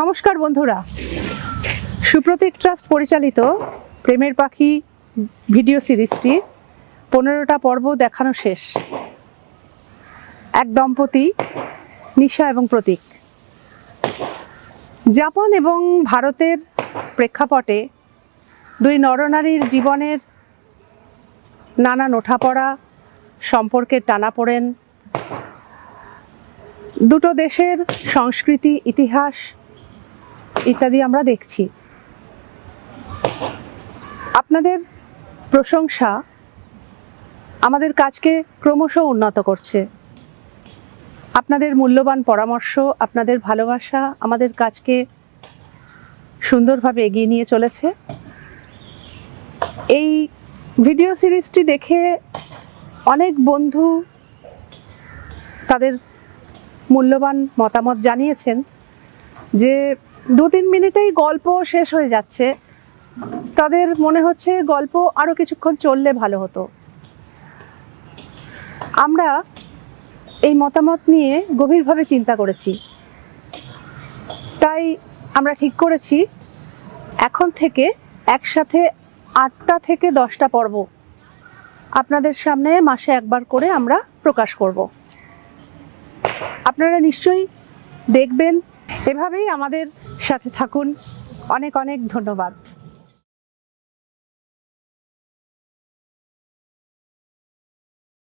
নমস্কার বন্ধুরা, সুপ্রতীক ট্রাস্ট পরিচালিত প্রেমের পাখি ভিডিও সিরিজটি 15টা পর্ব দেখানো শেষ। এক দম্পতি, নিশা এবং প্রতীক। জাপান এবং ভারতের প্রেক্ষাপটে দুই নরনারীর জীবনের নানা ওঠাপড়া, সম্পর্কের টানাপোড়েন, দুটো দেশের সংস্কৃতি, ইতিহাস ইত্যাদি আমরা দেখছি। আপনাদের প্রশংসা আমাদের কাজকে ক্রমশ উন্নত করছে। আপনাদের মূল্যবান পরামর্শ, আপনাদের ভালোবাসা আমাদের কাজকে সুন্দরভাবে এগিয়ে নিয়ে চলেছে। এই ভিডিও সিরিজটি দেখে অনেক বন্ধু তাদের মূল্যবান মতামত জানিয়েছেন যে 2-3 মিনিটেই গল্প শেষ হয়ে যাচ্ছে, তাদের মনে হচ্ছে গল্প আরও কিছুক্ষণ চললে ভালো হতো। আমরা এই মতামত নিয়ে গভীরভাবে চিন্তা করেছি, তাই আমরা ঠিক করেছি এখন থেকে একসাথে 8টা থেকে 10টা পর্ব আপনাদের সামনে মাসে একবার করে আমরা প্রকাশ করব। আপনারা নিশ্চয়ই দেখবেন, এভাবেই আমাদের সাথে থাকুন। অনেক অনেক ধন্যবাদ।